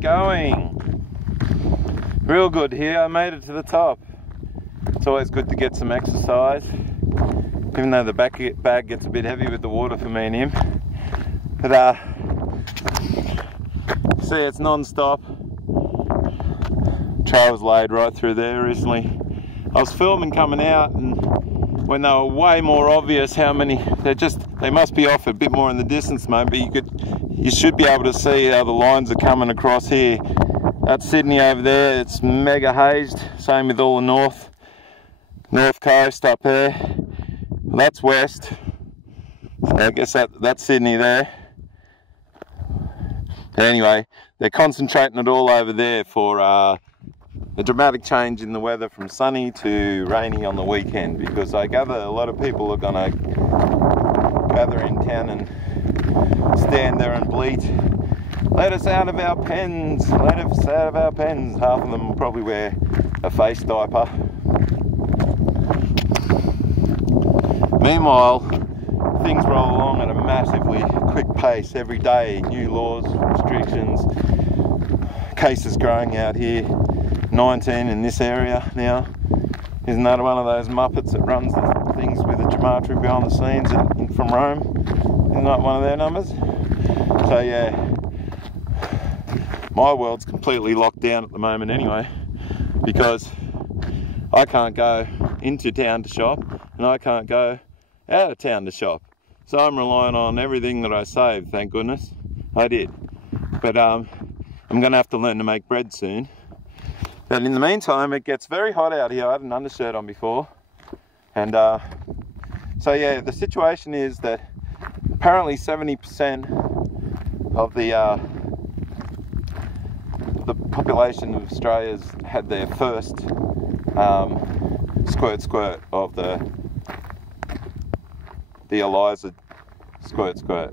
Going real good here. I made it to the top. It's always good to get some exercise, even though the bag gets a bit heavy with the water for me and him. But see, it's non-stop. Trail was laid right through there recently. I was filming coming out, and when they were way more obvious how many, they must be off a bit more in the distance, mate, but you should be able to see how the lines are coming across here. That's Sydney over there. It's mega hazed. Same with all the north coast up there. Well, that's west. So I guess that's Sydney there. But anyway, they're concentrating it all over there for the dramatic change in the weather from sunny to rainy on the weekend, because I gather a lot of people are going to gather in town and stand there and bleat, "Let us out of our pens, let us out of our pens." Half of them will probably wear a face diaper. Meanwhile, things roll along at a massively quick pace every day. New laws, restrictions, cases growing out here. 19 in this area now. Isn't that one of those muppets that runs the things with the gematria behind the scenes from Rome? Isn't that one of their numbers? So yeah, my world's completely locked down at the moment anyway, because I can't go into town to shop and I can't go out of town to shop. So I'm relying on everything that I saved, thank goodness. I did. But I'm going to have to learn to make bread soon. But in the meantime, it gets very hot out here. I had an undershirt on before. And so yeah, the situation is that apparently 70% of the population of Australia's had their first squirt of the ELISA squirt.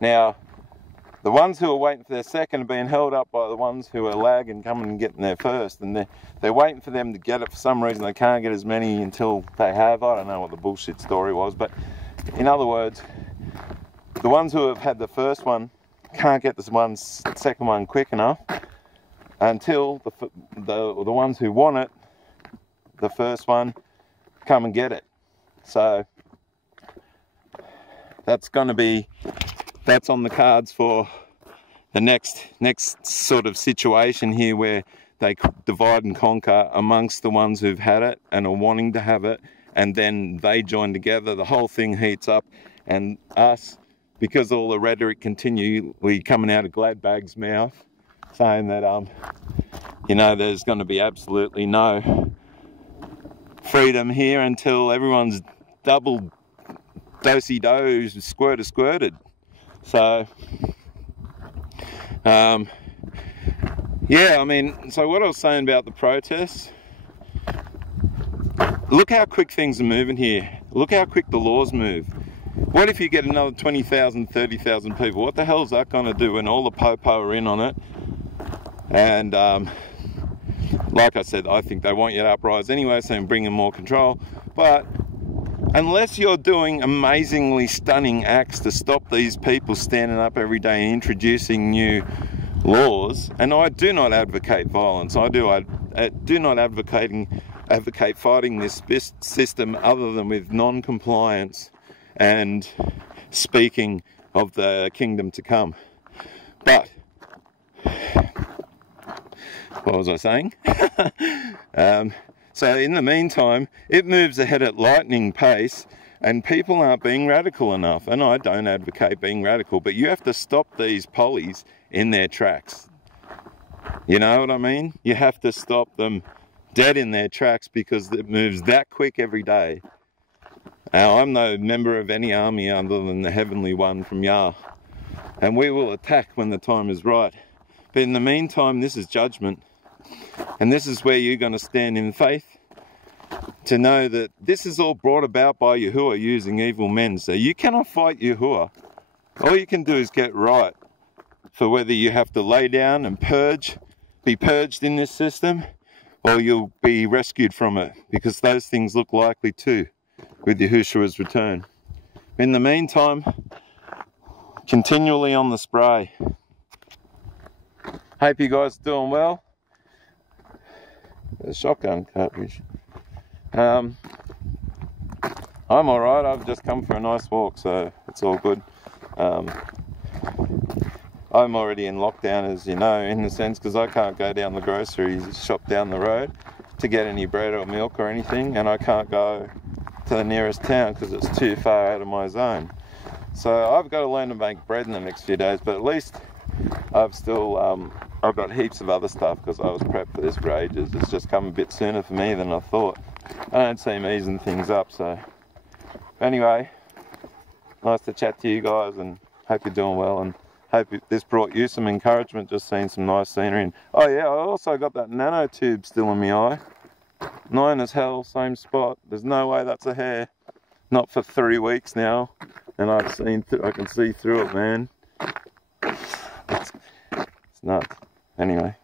Now, the ones who are waiting for their second are being held up by the ones who are lagging coming and getting their first, and they're waiting for them to get it. For some reason they can't get as many until they have. I don't know what the bullshit story was, but in other words, the ones who have had the first one can't get this second one quick enough until the ones who want it, the first one, come and get it. So that's on the cards for the next sort of situation here, where they divide and conquer amongst the ones who've had it and are wanting to have it, and then they join together. The whole thing heats up, and us, because all the rhetoric continually coming out of Gladbag's mouth saying that you know, there's going to be absolutely no freedom here until everyone's double dosey-do squirted. So yeah, I mean, so what I was saying about the protests, look how quick things are moving here. Look how quick the laws move. What if you get another 20,000, 30,000 people? What the hell is that going to do when all the popo are in on it? And like I said, I think they want you to uprise anyway, so bring in more control. But unless you're doing amazingly stunning acts to stop these people standing up every day and introducing new laws, and I do not advocate violence, I do not advocate fighting this system other than with non-compliance and speaking of the kingdom to come. But what was I saying? So in the meantime, it moves ahead at lightning pace, and people aren't being radical enough. And I don't advocate being radical, but you have to stop these pollies in their tracks. You know what I mean? You have to stop them dead in their tracks, because it moves that quick every day. Now, I'm no member of any army other than the heavenly one from Yah, and we will attack when the time is right. But in the meantime, this is judgment. And this is where you're going to stand in faith, to know that this is all brought about by Yahuwah using evil men. So you cannot fight Yahuwah. All you can do is get right for whether you have to lay down and be purged in this system, or you'll be rescued from it, because those things look likely too with Yahushua's return. In the meantime, continually on the spray. Hope you guys are doing well. The shotgun cartridge. I'm alright, I've just come for a nice walk, so it's all good. I'm already in lockdown, as you know, in the sense because I can't go down the grocery shop down the road to get any bread or milk or anything, and I can't go to the nearest town because it's too far out of my zone. So I've got to learn to make bread in the next few days, but at least I've still I've got heaps of other stuff because I was prepped for this for ages. It's just come a bit sooner for me than I thought. I don't seem easing things up, so anyway, nice to chat to you guys, and hope you're doing well, and hope this brought you some encouragement, just seeing some nice scenery. And oh yeah, I also got that nanotube still in my eye. 9 as hell, same spot. There's no way that's a hair. Not for 3 weeks now, and I can see through it, man. It's nuts. Anyway.